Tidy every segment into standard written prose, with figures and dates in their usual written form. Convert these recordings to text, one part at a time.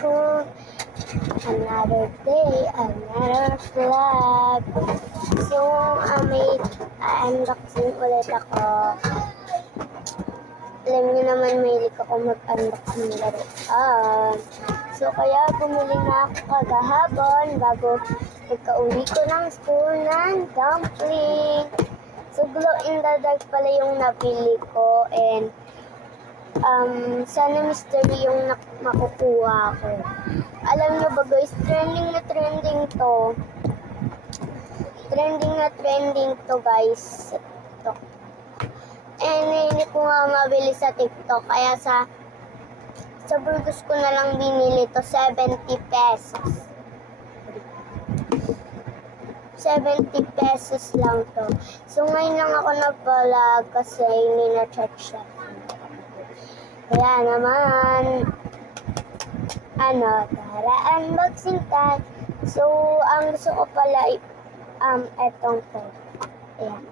ko. Another day, another flag. So, may unboxing ulit ako. Alam niyo naman, mahilig ako mag-unboxing ng laruan. So, kaya bumili na ako kagahapon bago pagka-uwi ko ng school ng dumpling. So, glow in the dark pala yung napili ko, and sana mystery yung makukuha ko. Alam nyo ba guys, trending na trending to. Trending to guys. TikTok. And hindi ko nga mabili sa TikTok, kaya sa Burgos ko na lang binili to, 70 pesos. 70 pesos lang to. So ngayon lang ako nag-vlog kasi nina-chat siya. Kaya naman, tara, unboxing time. So, ang gusto ko pala, etong to. Ayan.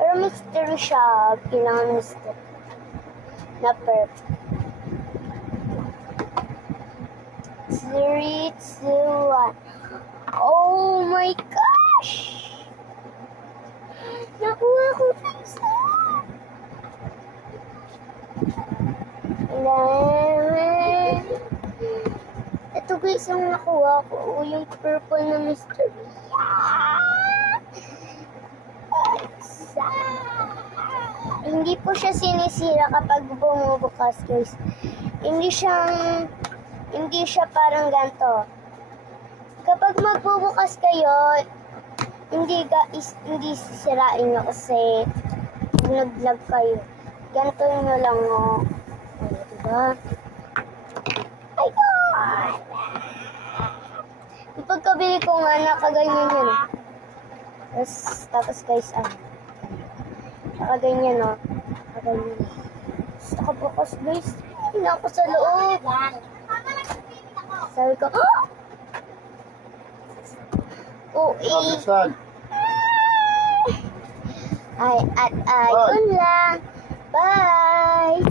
Pero mystery siya, kailangan mystery. Na perfect. 3, 2, 1. Oh my gosh! Nakuha ko isa! Ito guys, yung nakuha ko, yung purple na mystery. Hindi po siya sinisira kapag bumubukas guys. Hindi siya parang ganito. Kapag magbubukas kayo, hindi sisirain nyo kasi nag-vlog kayo. Ganito nyo lang diba? Ay God! Yung pagkabili ko nga, nakaganyan yun. Tapos guys, nakaganyan nakaganyan. Tapos nakabukas guys, hindi ako sa loob. Sabi ko, ay, ayun lang. Bye!